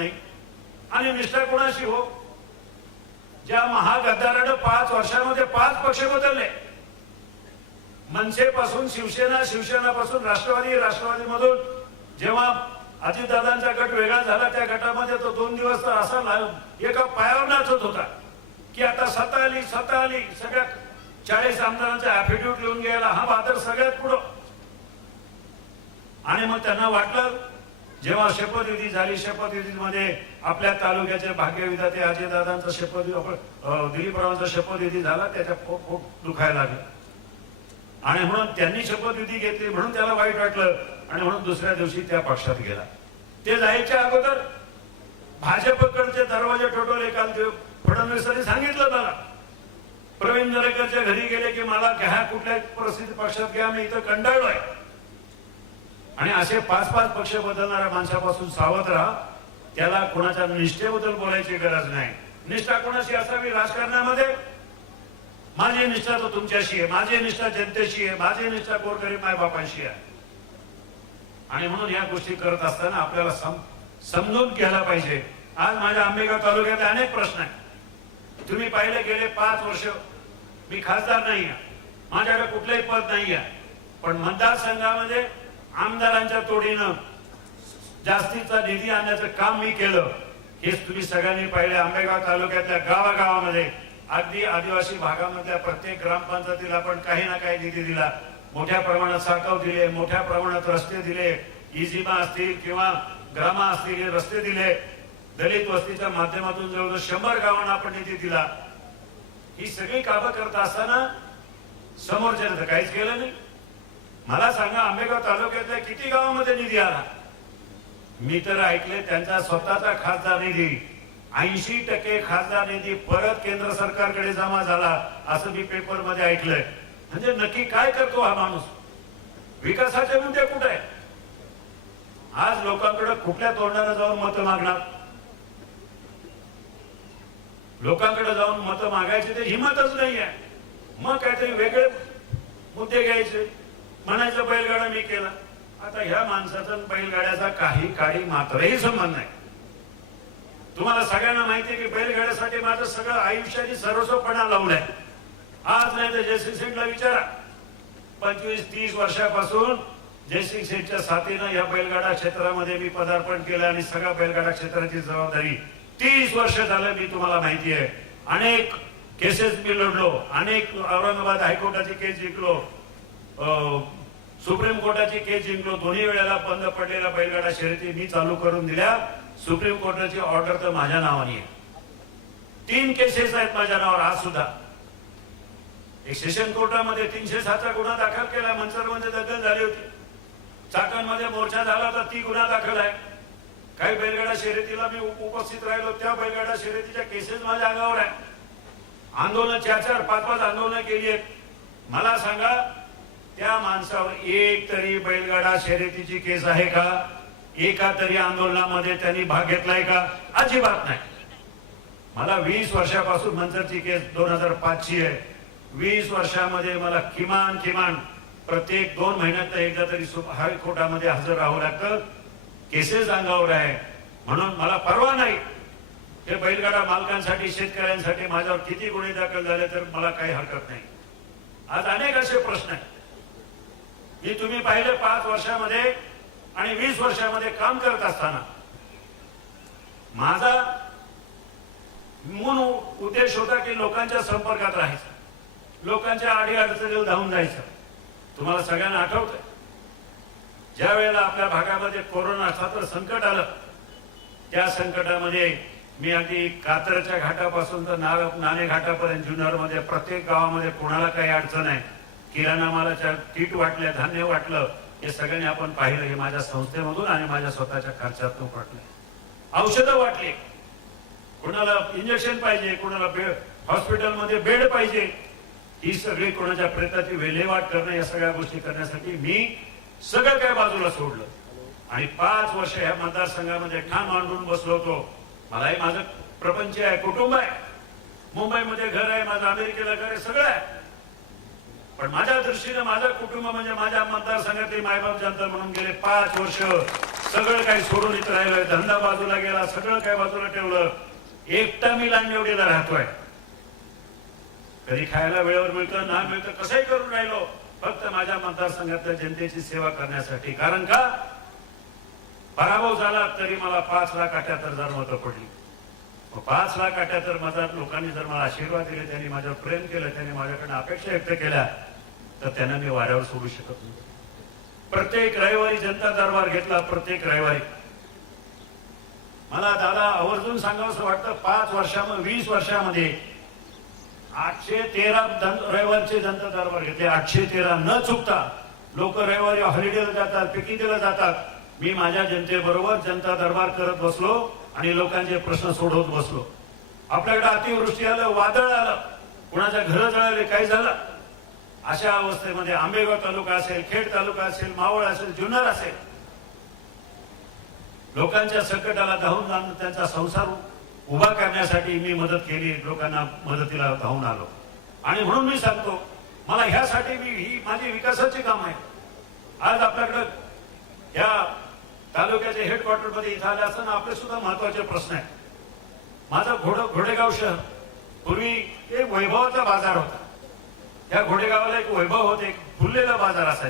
नाही. आणि निष्ठा कोणाशी हो ज्या महागद्दारानं पाच वर्षामध्ये पाच पक्ष बदलले. मनसेपासून शिवसेना शिवसेनापासून राष्ट्रवादी राष्ट्रवादीमधून जेव्हा अजितदादांचा गट वेगळा झाला त्या गटामध्ये तो दोन दिवस तर असा एका पायावर नाचत होता. की आता सत्ता आली सत्ता आली सगळ्या चाळीस आमदारांचा ऍफिडेव्हिट लिहून घ्यायला हा बादर सगळ्यात पुढं. आणि मग त्यांना वाटलं जेव्हा शपथविधी झाली शपथविधीमध्ये आपल्या तालुक्याचे भाग्यविधाते अजयदादांचा शपथविधी दिलीपरावांचा शपथविधी झाला त्याच्या खूप खूप दुखायला लागलं. आणि म्हणून त्यांनी शपथविधी घेतली म्हणून त्याला वाईट वाटलं आणि म्हणून दुसऱ्या दिवशी त्या पक्षात गेला. ते जायच्या अगोदर भाजपकडचे दरवाजे टोटवले काल ते फडणवीसांनी सांगितलं मला. प्रवीण दरेकरच्या घरी गेले की मला घ्या कुठल्याही परिस्थिती पक्षात घ्या मी इथं कंटाळलोय. आणि असे पाच पाच पक्ष बदलणाऱ्या माणसापासून सावध राहा. त्याला कोणाच्या निष्ठेबद्दल बोलायची गरज नाही. निष्ठा कोणाशी असावी राजकारणामध्ये? माझी निष्ठा तो तुमच्याशी आहे. माझी निष्ठा जनतेशी आहे. माझी निष्ठा गोरगरीब मायबापांशी आहे. आणि म्हणून या गोष्टी करत असताना आपल्याला सम- समजून घ्यायला पाहिजे. आज माझ्या आंबेगाव तालुक्यात अनेक प्रश्न आहेत. तुम्ही पाहिले गेले पाच वर्ष मी खासदार नाही आहे माझ्याकडे कुठलंही पद नाही आहे पण मतदारसंघामध्ये आमदारांच्या तोडीनं जास्तीचा निधी आणण्याचं काम मी केलं. हेच तुम्ही सगळ्यांनी पाहिले आंबेगाव तालुक्यातल्या गावागावामध्ये. अगदी आदिवासी भागामधल्या प्रत्येक ग्रामपंचायतीला आपण काही ना काही निधी दिला. मोठ्या प्रमाणात साठव दिले मोठ्या प्रमाणात रस्ते दिले. इजिमा असतील किंवा ग्रामा असतील हे रस्ते दिले. दलित वस्तीच्या माध्यमातून जवळजवळ शंभर गावांना आपण निधी दिला. ही सगळी कामं करत असताना समोरच्यानं काहीच केलं नाही. मला सांगा आंबेगाव तालुक्यातल्या किती गावामध्ये निधी आला? मी तर ऐकले त्यांचा स्वतःचा खासदार निधी ऐंशी टक्के खासदार निधी परत केंद्र सरकारकडे जमा झाला असं मी पेपरमध्ये ऐकलंय. म्हणजे नक्की काय करतो हा माणूस? विकासाचे मुद्दे कुठे? आहे आज लोकांकडे कुठल्या तोंडाला जाऊन मतं मागणार? लोकांकडे जाऊन मतं मागायची ते हिमतच नाही आहे मग काहीतरी वेगळे मुद्दे घ्यायचे. म्हणायचं बैलगाडा मी केला. आता ह्या माणसाचा बैलगाड्याचा काही काही मात्रही संबंध नाही. तुम्हाला सगळ्यांना माहिती आहे की बैलगाड्यासाठी माझं सगळं आयुष्याची सर्वस्वपणा लावलाय आज नाही तर जयसिंग शेठला विचारा. पंचवीस तीस वर्षापासून जयसिंग शेठच्या साथीनं या बैलगाडा क्षेत्रामध्ये मी पदार्पण केलं आणि सगळ्या बैलगाडा क्षेत्राची जबाबदारी तीस वर्ष झालं मी तुम्हाला माहिती आहे. अनेक केसेस मी लढलो. अनेक औरंगाबाद हायकोर्टाची केस जिंकलो. सुप्रीम कोर्टाची केस जिंकलो. दोन्ही वेळेला बंद पडलेल्या बैलगाडा शर्यती मी चालू करून दिल्या. सुप्रीम कोर्टाची ऑर्डर तर माझ्या नावाने आहे. तीन केसेस आहेत माझ्या नावावर आज सुद्धा. एक सेशन कोर्टामध्ये तीनशे सातचा गुन्हा दाखल केला. मध्ये दखल झाली होती. चाकणमध्ये मोर्चा झाला होता. ती गुन्हा दाखल आहे. काही बैलगाडा शर्यतीला मी उपस्थित राहिलो. त्या बैलगाडा शर्यतीच्या केसेस माझ्या अंगावर आहे. आंदोलन चार चार पाच पाच आंदोलन केली आहेत. मला सांगा सगळ्या माणसावर एक तरी बैलगाडा शर्यतीची केस आहे का? एका तरी आंदोलनामध्ये त्यांनी भाग घेतलाय का? अजिबात नाही. मला वीस वर्षापासून मंचरची केस दोन हजार पाचची आहे. वीस वर्षामध्ये मला किमान किमान प्रत्येक दोन महिन्यात एकदा तरी हायकोर्टामध्ये हजर राहावं लागतं. केसेस अंगावर आहे. म्हणून मला परवा नाही. हे बैलगाडा मालकांसाठी शेतकऱ्यांसाठी माझ्यावर किती गुन्हे दाखल झाले तर मला काही हरकत नाही. आज अनेक असे प्रश्न आहेत. मी तुम्ही पाहिले पाच वर्षामध्ये आणि वीस वर्षामध्ये काम करत असताना. माझा मूळ उद्देश होता की लोकांच्या संपर्कात राहायचं. लोकांच्या आडी अडचणीवर धावून जायचं. तुम्हाला सगळ्यांना आठवतंय? ज्या वेळेला आपल्या भागामध्ये कोरोना सात्र संकट आलं त्या संकटामध्ये मी अगदी कात्रच्या घाटापासून तर नाव नाणे घाटापर्यंत जुन्नरमध्ये प्रत्येक गावामध्ये कोणाला काही अडचण आहे किराणा मालाच्या किट वाटल्या धान्य वाटलं हे सगळ्यांनी आपण पाहिलं हे माझ्या संस्थेमधून आणि माझ्या स्वतःच्या खर्चातून वाटलं. औषधं वाटली. कोणाला इंजेक्शन पाहिजे कोणाला बेड हॉस्पिटलमध्ये बेड पाहिजे ही सगळी कोणाच्या प्रेताची विल्हेवाट करणं या सगळ्या गोष्टी करण्यासाठी मी सगळं काय बाजूला सोडलं. आणि पाच वर्ष ह्या मतदारसंघामध्ये ठाण मांडून बसलो होतो. मलाही माझं प्रपंच आहे कुटुंब आहे. मुंबईमध्ये घर आहे माझं अमेरिकेला घर आहे सगळं आहे. पण माझ्या दृष्टीने माझं कुटुंब म्हणजे माझ्या मतदारसंघातली मायबाप जनता म्हणून गेले पाच वर्ष सगळं काही सोडून इथं राहिलोय. धंदा बाजूला गेला सगळं काही बाजूला ठेवलं. एकटा मी लांडवडीला राहतोय. कधी खायला वेळेवर मिळतं ना मिळतं कसंही करून राहिलो. फक्त माझ्या मतदारसंघातल्या जनतेची सेवा करण्यासाठी. कारण का? पराभव झाला तरी मला पाच लाख अठ्याहत्तर हजार मतं पडली. मग पाच लाख अठ्याहत्तर मतात लोकांनी जर मला आशीर्वाद दिले त्यांनी माझ्यावर प्रेम केलं त्यांनी माझ्याकडनं अपेक्षा व्यक्त केल्या तर त्यांना मी वाऱ्यावर सोडू शकत नाही. प्रत्येक रविवारी जनता दरबार घेतला प्रत्येक रविवारी. मला दादा आवर्जून सांगावं वाटतं पाच वर्षामध्ये वीस वर्षामध्ये आठशे तेरा रविवारचे जनता दरबार घेतले. आठशे तेरा न चुकता लोक रविवारी हॉलिडेला जातात पिकनिकला जातात. मी माझ्या जनतेबरोबर जनता दरबार करत बसलो आणि लोकांचे प्रश्न सोडवत बसलो. आपल्याकडे अतिवृष्टी आलं वादळ आलं कुणाच्या घर जळाले काय झालं? अशा अवस्थेमध्ये आंबेगाव तालुका असेल खेड तालुका असेल मावळ असेल जुन्नर असेल लोकांच्या संकटाला धावून जाऊन त्यांचा संसार उभा करण्यासाठी मी मदत केली लोकांना मदतीला धावून आलो. आणि म्हणून मी सांगतो मला ह्यासाठी मी ही माझी विकासाची काम आहे आज आपल्याकडं या तालुक्याच्या हेडक्वार्टरमध्ये इथं आले असताना आपले सुद्धा महत्त्वाचे प्रश्न आहेत. माझं घोड घोडेगाव शहर पूर्वी एक वैभवाचा बाजार होता. या घोडेगावाला एक वैभव होते एक फुललेला बाजार असायचा.